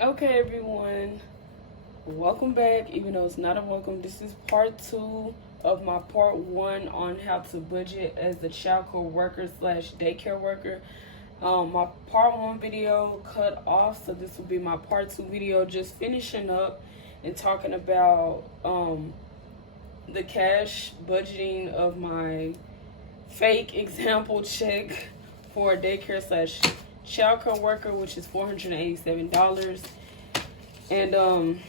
Okay, everyone, welcome back. Even though it's not a welcome, this is part 2 of my part 1 on how to budget as the childcare worker slash daycare worker. My part 1 video cut off, so this will be my part 2 video, just finishing up and talking about the cash budgeting of my fake example check for a daycare slash childcare worker, which is $487. And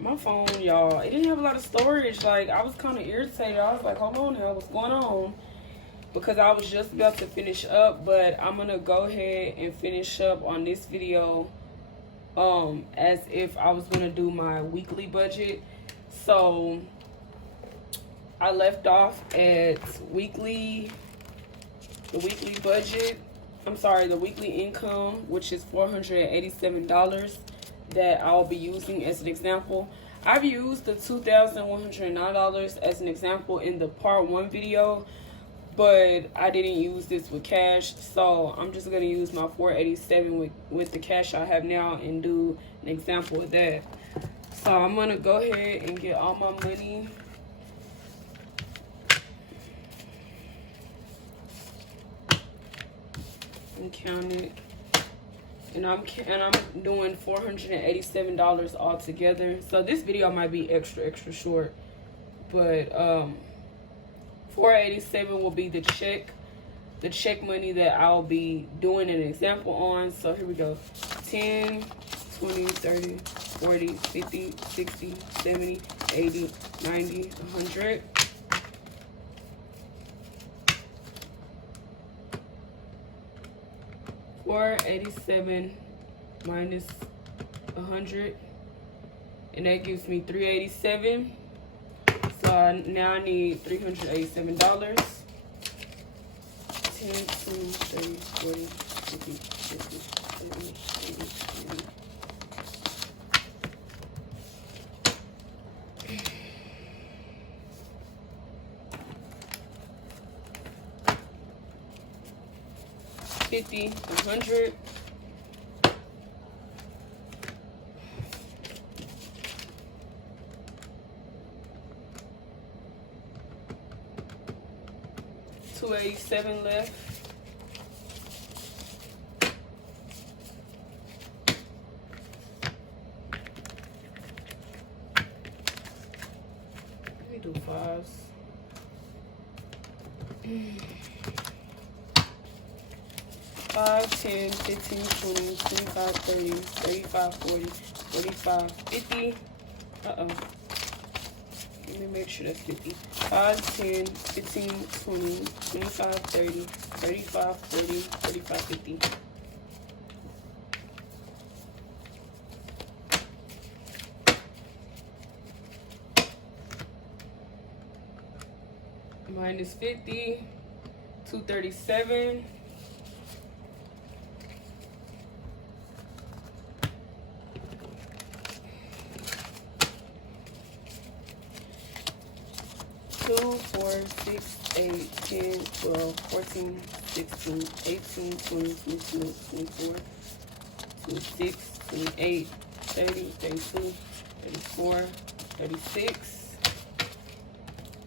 my phone, y'all, it didn't have a lot of storage. Like, I was kind of irritated. I was like, hold on now, what's going on? Because I was just about to finish up, but I'm gonna go ahead and finish up on this video as if I was gonna do my weekly budget. So I left off at the weekly budget. I'm sorry, the weekly income, which is $487 that I'll be using as an example. I've used the $2,109 as an example in the part 1 video, but I didn't use this with cash, so I'm just gonna use my $487 with the cash I have now and do an example of that. So I'm gonna go ahead and get all my money. And count it, and I'm doing $487 altogether. So this video might be extra short, but $487 will be the check money that I'll be doing an example on. So here we go: 10, 20, 30, 40, 50, 60, 70, 80, 90, 100. $487 minus 100, and that gives me $387. So now I need $387. 10, 20, 30, 40, 50, 60, 70, 80, 90. $50, 100. $287 left. Let me do fives. 5, 10, 15, 20, 25, 30, 35, 40, 45, 50. Let me make sure that's 50. 5, 10, 15, 20, 25, 30, 35, 40, 45, 50. Minus 50, 237. Two, 4, 6, 8, 10, 12, 14, 16, 18, 20, 22, 24, 26, 28, 30, 32, 34, 36,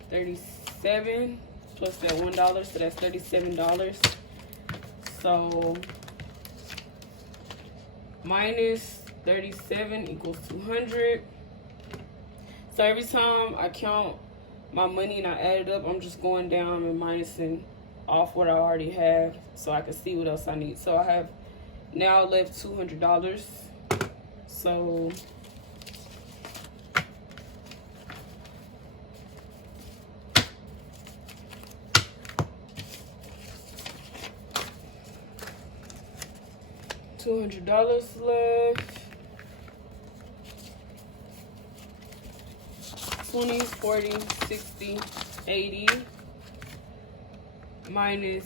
37, plus that $1, so that's $37. So minus 37 equals 200. So every time I count my money and I add it up, I'm just going down and minusing off what I already have so I can see what else I need. So I have now left $200. So $200 left. 20, 40, 60, 80, minus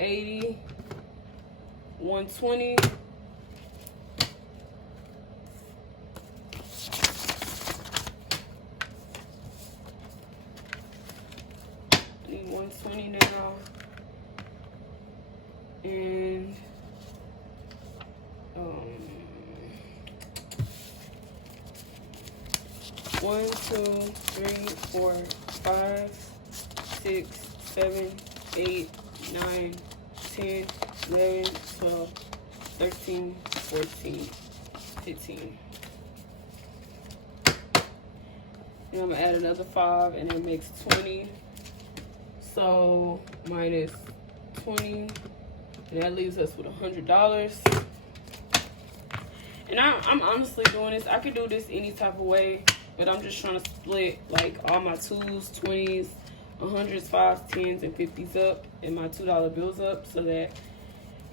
80, 120, I need 120 now, and 1, 2, 3, 4, 5, 6, 7, 8, 9, 10, 11, 12, 13, 14, 15. And I'm gonna add another 5 and it makes 20. So minus 20, and that leaves us with $100. And I'm honestly doing this. I could do this any type of way, but I'm just trying to split like all my 2s, 20s, 100s, 5s, 10s, and 50s up, and my $2 bills up, so that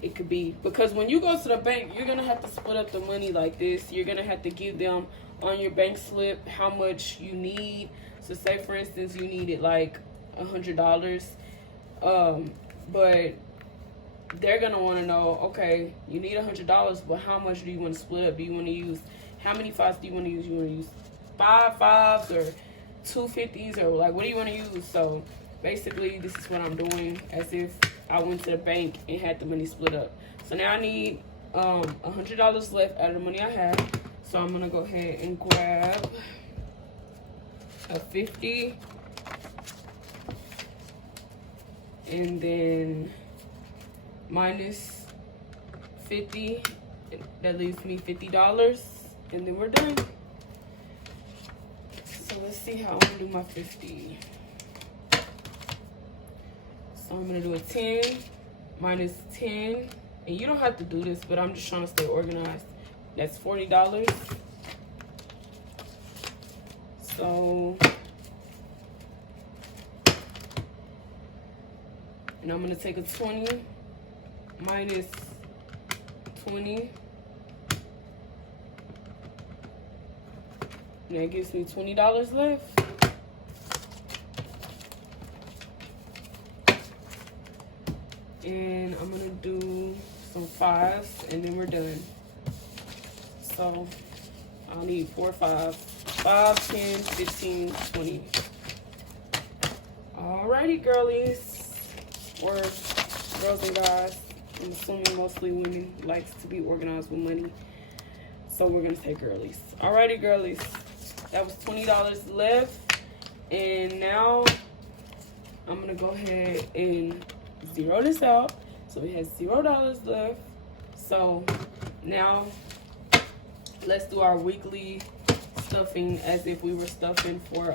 it could be, because when you go to the bank, you're gonna have to split up the money like this. You're gonna have to give them on your bank slip how much you need. So say for instance you needed like $100, but they're gonna want to know, okay, you need $100, but how much do you want to split up? Do you want to use, how many 5s do you want to use? You want to use 5 5s or 2 50s, or like, what do you want to use? So basically this is what I'm doing, as if I went to the bank and had the money split up. So now I need $100 left out of the money I have. So I'm gonna go ahead and grab a 50, and then minus 50, that leaves me $50, and then we're done. So let's see how I'm gonna do my 50. So I'm gonna do a 10 minus 10, and you don't have to do this, but I'm just trying to stay organized. That's $40. So, and I'm gonna take a 20 minus 20, and that gives me $20 left. And I'm gonna do some 5s, and then we're done. So I'll need 4 5s. 5, 10, 15, 20. Alrighty, girlies. Or girls and guys. I'm assuming mostly women likes to be organized with money. So we're gonna say girlies. Alrighty, girlies. That was $20 left. And now I'm gonna go ahead and zero this out. So we have $0 left. So now let's do our weekly stuffing as if we were stuffing for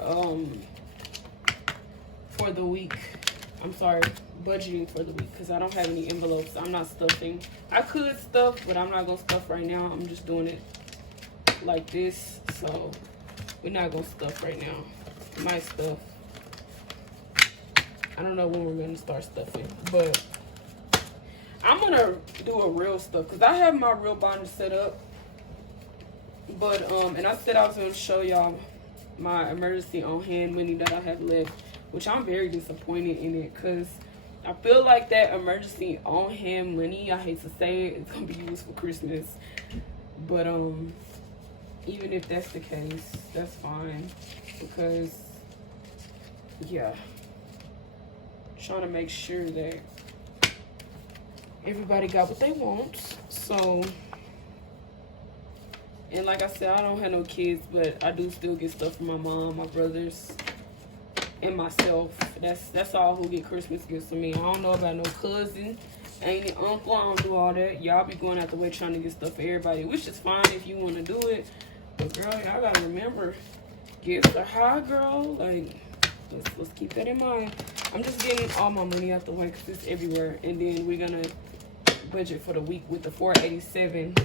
the week. I'm sorry, budgeting for the week, because I don't have any envelopes. I'm not stuffing. I could stuff, but I'm not gonna stuff right now. I'm just doing it like this. So we're not gonna stuff right now. We might stuff. I don't know when we're gonna start stuffing, but I'm gonna do a real stuff, because I have my real binder set up. But and I said I was gonna show y'all my emergency on hand money that I have left, which I'm very disappointed in it, because I feel like that emergency on hand money, I hate to say it, it's gonna be used for Christmas. But even if that's the case, that's fine, because yeah, trying to make sure that everybody got what they want. So, and like I said, I don't have no kids, but I do still get stuff from my mom, my brothers, and myself. That's all who get Christmas gifts from me. I don't know about no cousin, ain't an uncle. I don't do all that. Y'all be going out the way trying to get stuff for everybody, which is fine if you want to do it. But girl, y'all gotta remember, gifts are high, girl. Like, let's keep that in mind. I'm just getting all my money out the way because it's everywhere, and then we're gonna budget for the week with the $487.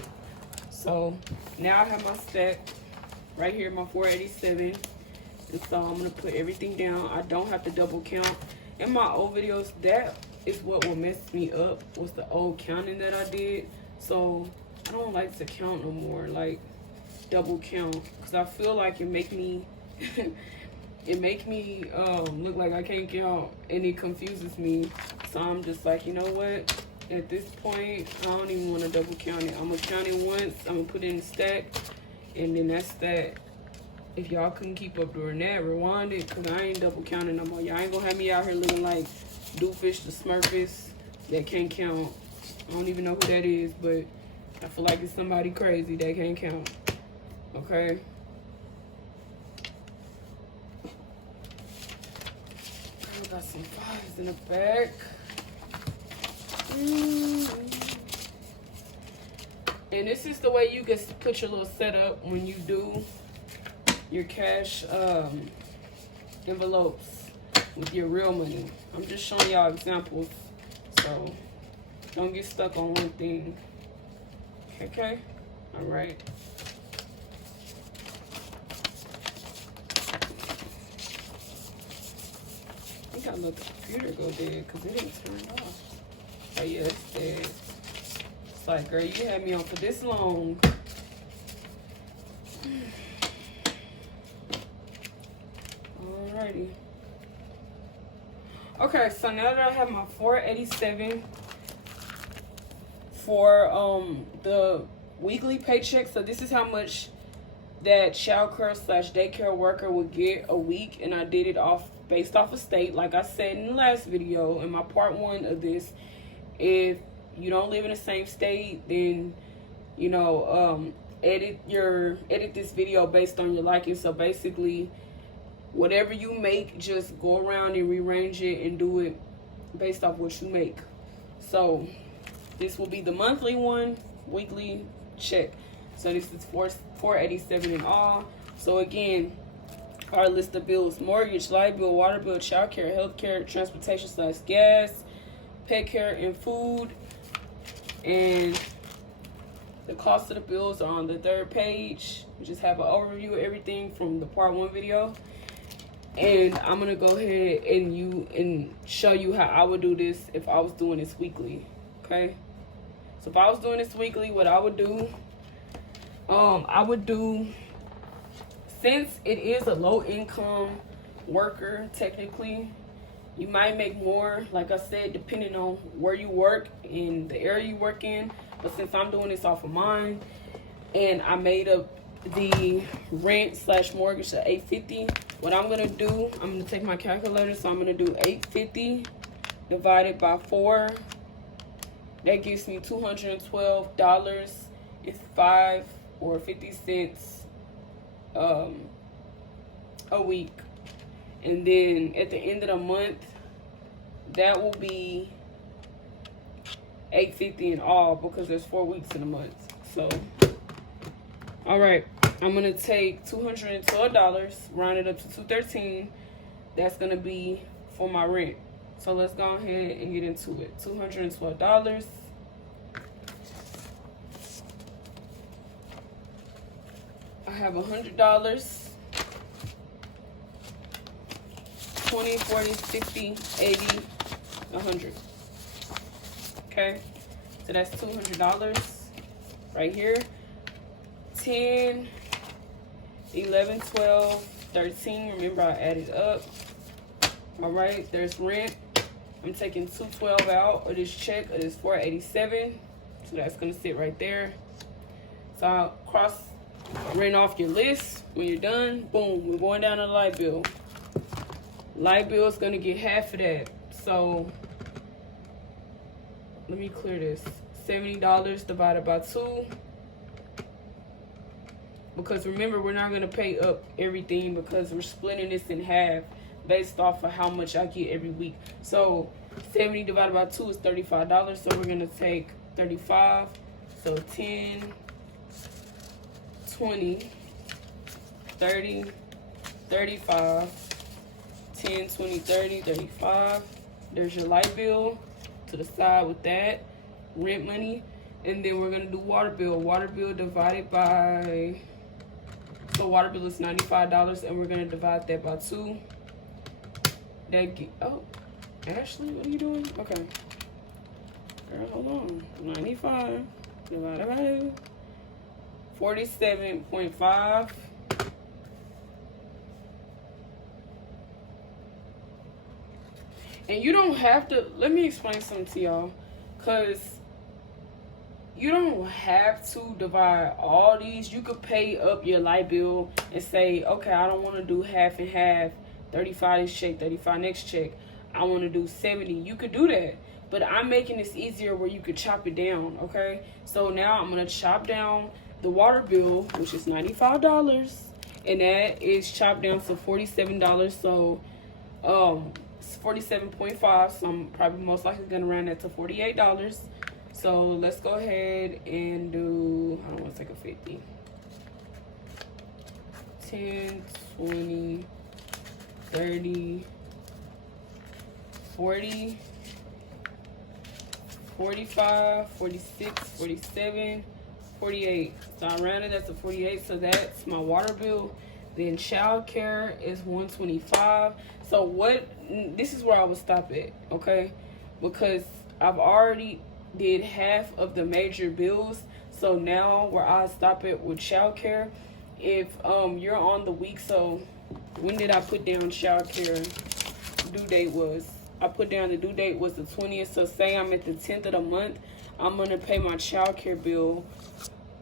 So now I have my stack right here, my $487. And so I'm gonna put everything down. I don't have to double count. In my old videos, that is what will mess me up, was the old counting that I did. So I don't like to count no more, like double count, because I feel like it make me look like I can't count, and it confuses me. So I'm just like, you know what? At this point, I don't even want to double count it. I'm gonna count it once. I'm gonna put it in the stack, and then that's that. If y'all couldn't keep up doing that, rewind it, because I ain't double counting no more. Y'all ain't gonna have me out here looking like Doofus the Smurfus that can't count. I don't even know who that is, but I feel like it's somebody crazy that can't count. Okay? some fives in the back. And this is the way you can put your little setup when you do your cash envelopes with your real money. I'm just showing y'all examples, so don't get stuck on one thing. Okay? All right. I think I let the computer go dead because it didn't turn off. Oh yeah, it's dead. It's like, girl, you had me on for this long. Alrighty. Okay, so now that I have my $487 for the weekly paycheck, so this is how much that childcare / daycare worker would get a week, and I did it based off of state, like I said in the last video in my part 1 of this. If you don't live in the same state, then you know, edit this video based on your liking. So basically, whatever you make, just go around and rearrange it and do it based off what you make. So this will be the monthly one, weekly check. So this is $487 in all. So again, our list of bills: mortgage, light bill, water bill, child care, health care, transportation / gas, pet care, and food. And the cost of the bills are on the 3rd page. We just have an overview of everything from the part 1 video. And I'm gonna go ahead and show you how I would do this if I was doing this weekly. Okay, so if I was doing this weekly, what I would do, since it is a low income worker, technically you might make more, like I said, depending on where you work in the area you work in. But since I'm doing this off of mine, and I made up the rent / mortgage at $850, what I'm gonna do, I'm gonna take my calculator. So I'm gonna do $850 divided by 4. That gives me $212. It's 5 or 50 cents a week. And then at the end of the month, that will be $850 in all, because there's 4 weeks in a month. So, all right, I'm gonna take $212, round it up to $213. That's gonna be for my rent. So let's go ahead and get into it. $212. I have $100. 20, 40, 60, 80, 100. Okay, so that's $200 right here. 10, 11, 12, 13. Remember, I added up. All right, there's rent. I'm taking $212 out of this check of this $487. So that's gonna sit right there. So I'll cross rent off your list. When you're done, boom, we're going down to the light bill. Light bill is gonna get half of that. So let me clear this. $70 divided by 2. Because remember, we're not gonna pay up everything because we're splitting this in half based off of how much I get every week. So 70 divided by 2 is $35. So we're gonna take 35. So 10, 20, 30, 35. 10, 20, 30, 35. There's your light bill to the side with that. Rent money. And then we're going to do water bill. Water bill divided by... So water bill is $95, and we're going to divide that by 2. Oh, Ashley, what are you doing? Okay. Girl, hold on. 95 divided by 47.5. And you don't have to, let me explain something to y'all, because you don't have to divide all these. You could pay up your light bill and say, okay, I don't want to do half and half, 35 this check, 35 next check. I want to do 70. You could do that. But I'm making this easier where you could chop it down, okay? So now I'm going to chop down the water bill, which is $95. And that is chopped down to $47. So $47.5, so I'm probably most likely gonna round that to $48. So let's go ahead and do, I don't want to take a 50. 10, 20, 30, 40, 45, 46, 47, 48. So I rounded that to 48. So that's my water bill. Then child care is $125. So this is where I would stop at, okay? Because I've already did half of the major bills. So now where I stop at with child care, if you're on the week, so when did I put down child care due date was? I put down the due date was the 20th. So say I'm at the 10th of the month, I'm gonna pay my child care bill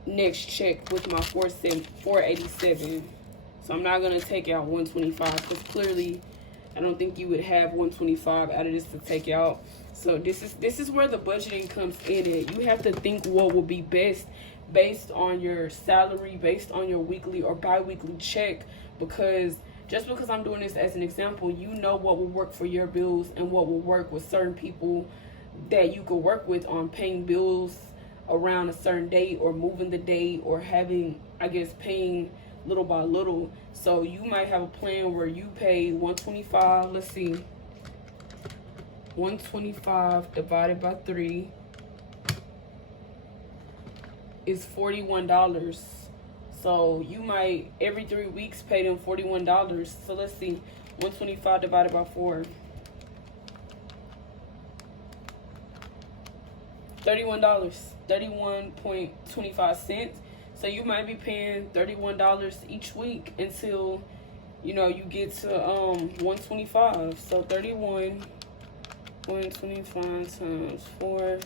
next check with my $487. So I'm not gonna take out $125 because clearly I don't think you would have $125 out of this to take out. So this is where the budgeting comes in at. You have to think what will be best based on your salary, based on your weekly or bi-weekly check, because just because I'm doing this as an example, you know what will work for your bills and what will work with certain people that you could work with on paying bills around a certain date or moving the date or having, I guess, paying little by little. So you might have a plan where you pay $125. Let's see, 125 divided by 3 is $41. So you might every 3 weeks pay them $41. So let's see, 125 divided by 4, $31, 31.25 cents. So you might be paying $31 each week until, you know, you get to 125. So 31.25 times 4,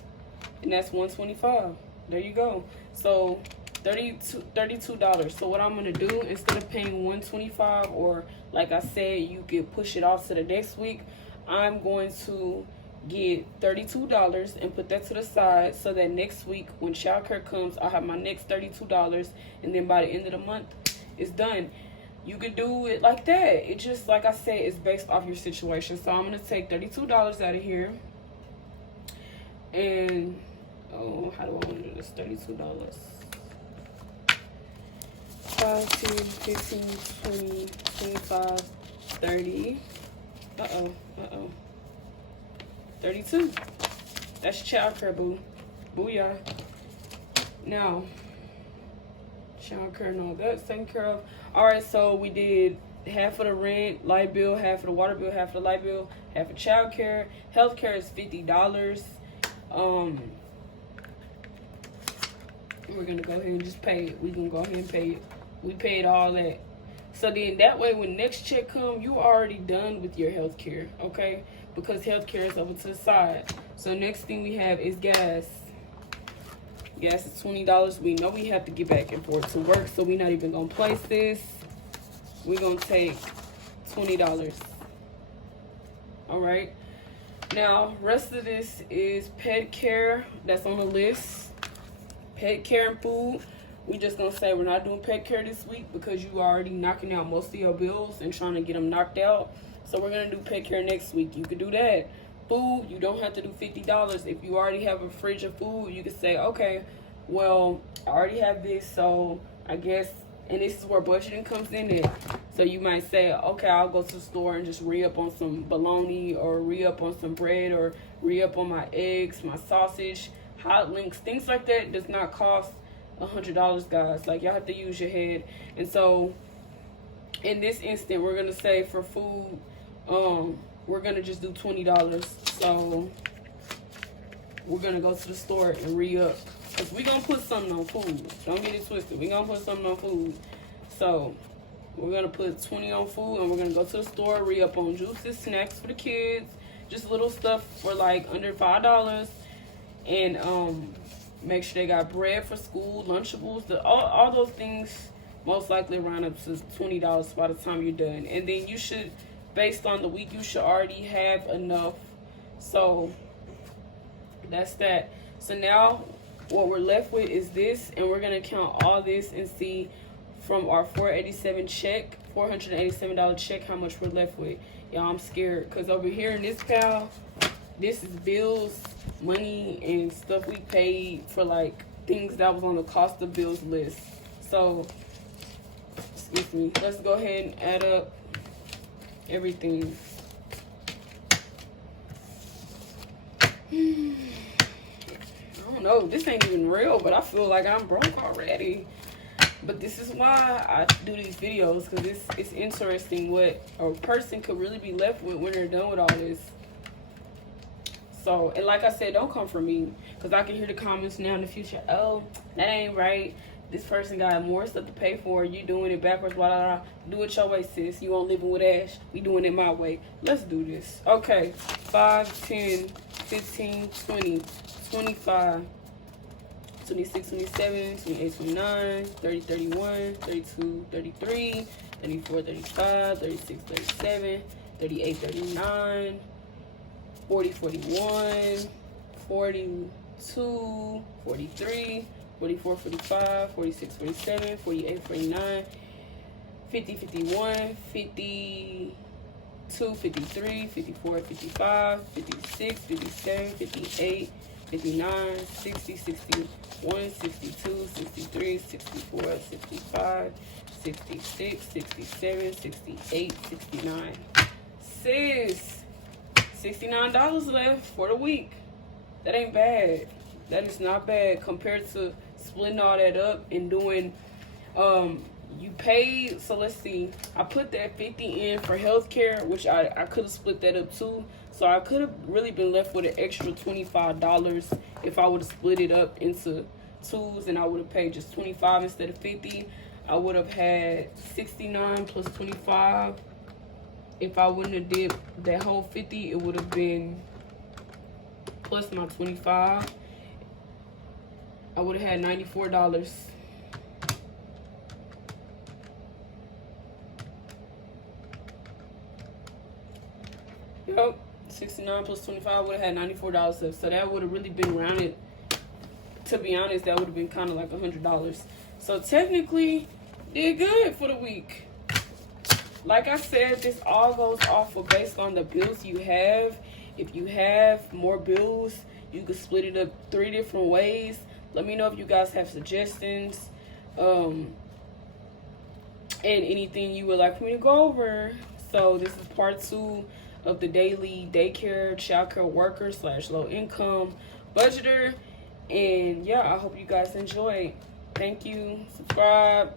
and that's 125. There you go. So $32. So what I'm gonna do, instead of paying 125, or like I said, you could push it off to the next week, I'm going to get $32 and put that to the side so that next week when childcare comes, I'll have my next $32, and then by the end of the month it's done. You could do it like that. It just, like I said, it's based off your situation. So I'm gonna take $32 out of here, and how do I want to do this? $32, 5, 10, 15, 20, 25, 30. 32. That's childcare, boo. Booyah. Now, childcare and all that's taken care of. Alright, so we did half of the rent, light bill, half of the water bill, half of the light bill, half of childcare. Healthcare is $50. We're gonna go ahead and just pay it. We can go ahead and pay it. We paid all that. So then that way when next check come, you already done with your health care, okay? Because health care is over to the side. So next thing we have is gas. Gas is $20. We know we have to get back and forth to work, so we're not even gonna place this. We're gonna take $20. All right. Now, rest of this is pet care. That's on the list. Pet care and food. We just gonna say we're not doing pet care this week because you are already knocking out most of your bills and trying to get them knocked out. So we're gonna do pet care next week. You could do that. Food, you don't have to do $50. If you already have a fridge of food, you could say, okay, well, I already have this, so I guess, and this is where budgeting comes in it. So you might say, okay, I'll go to the store and just re-up on some bologna, or re-up on some bread, or re-up on my eggs, my sausage, hot links, things like that does not cost $100, guys. Like, y'all have to use your head. And so in this instant, we're gonna say for food, we're gonna just do $20. So we're gonna go to the store and re-up, because we're gonna put something on food. Don't get it twisted. We're gonna put something on food. So we're gonna put 20 on food, and we're gonna go to the store, re-up on juices, snacks for the kids, just little stuff for like under $5, and make sure they got bread for school, Lunchables, all those things most likely round up to $20 by the time you're done. And then you should, based on the week, you should already have enough. So that's that. So now what we're left with is this, and we're gonna count all this and see from our $487 check, how much we're left with. Y'all, I'm scared because over here in this pile, this is bills, money, and stuff we paid for like things that was on the cost of bills list. So, excuse me, let's go ahead and add up everything. I don't know, this ain't even real, but I feel like I'm broke already. But this is why I do these videos, because it's interesting what a person could really be left with when they're done with all this. So, and like I said, don't come for me, because I can hear the comments now in the future. Oh, that ain't right. This person got more stuff to pay for. You doing it backwards, blah, blah, blah. Do it your way, sis. You won't living with Ash. We doing it my way. Let's do this. Okay, 5, 10, 15, 20, 25, 26, 27, 28, 29, 30, 31, 32, 33, 34, 35, 36, 37, 38, 39, 40, 41, 42, 43, 44, 45, 46, 47, 48, 49, 50, 51, 52, 53, 54, 55, 56, 57, 58, 59, 60, 61, 62, 63, 64, 65, 66, 67, 68, 69. Sis, $69 left for the week. That ain't bad. That is not bad compared to splitting all that up and doing, you paid, so let's see, I put that 50 in for healthcare, which I could have split that up too. So I could have really been left with an extra $25 if I would have split it up into twos, and I would have paid just 25 instead of 50. I would have had 69 plus 25. If I wouldn't have did that whole 50, it would have been plus my 25. I would have had $94. Yep, 69 plus 25 would have had $94 left. So that would have really been rounded. To be honest, that would have been kind of like $100. So technically, did good for the week. Like I said, this all goes off of based on the bills you have. If you have more bills, you can split it up 3 different ways. Let me know if you guys have suggestions and anything you would like me to go over. So this is part 2 of the daily daycare childcare worker / low income budgeter. And yeah, I hope you guys enjoyed. Thank you. Subscribe.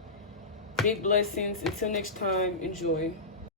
Big blessings. Until next time, enjoy.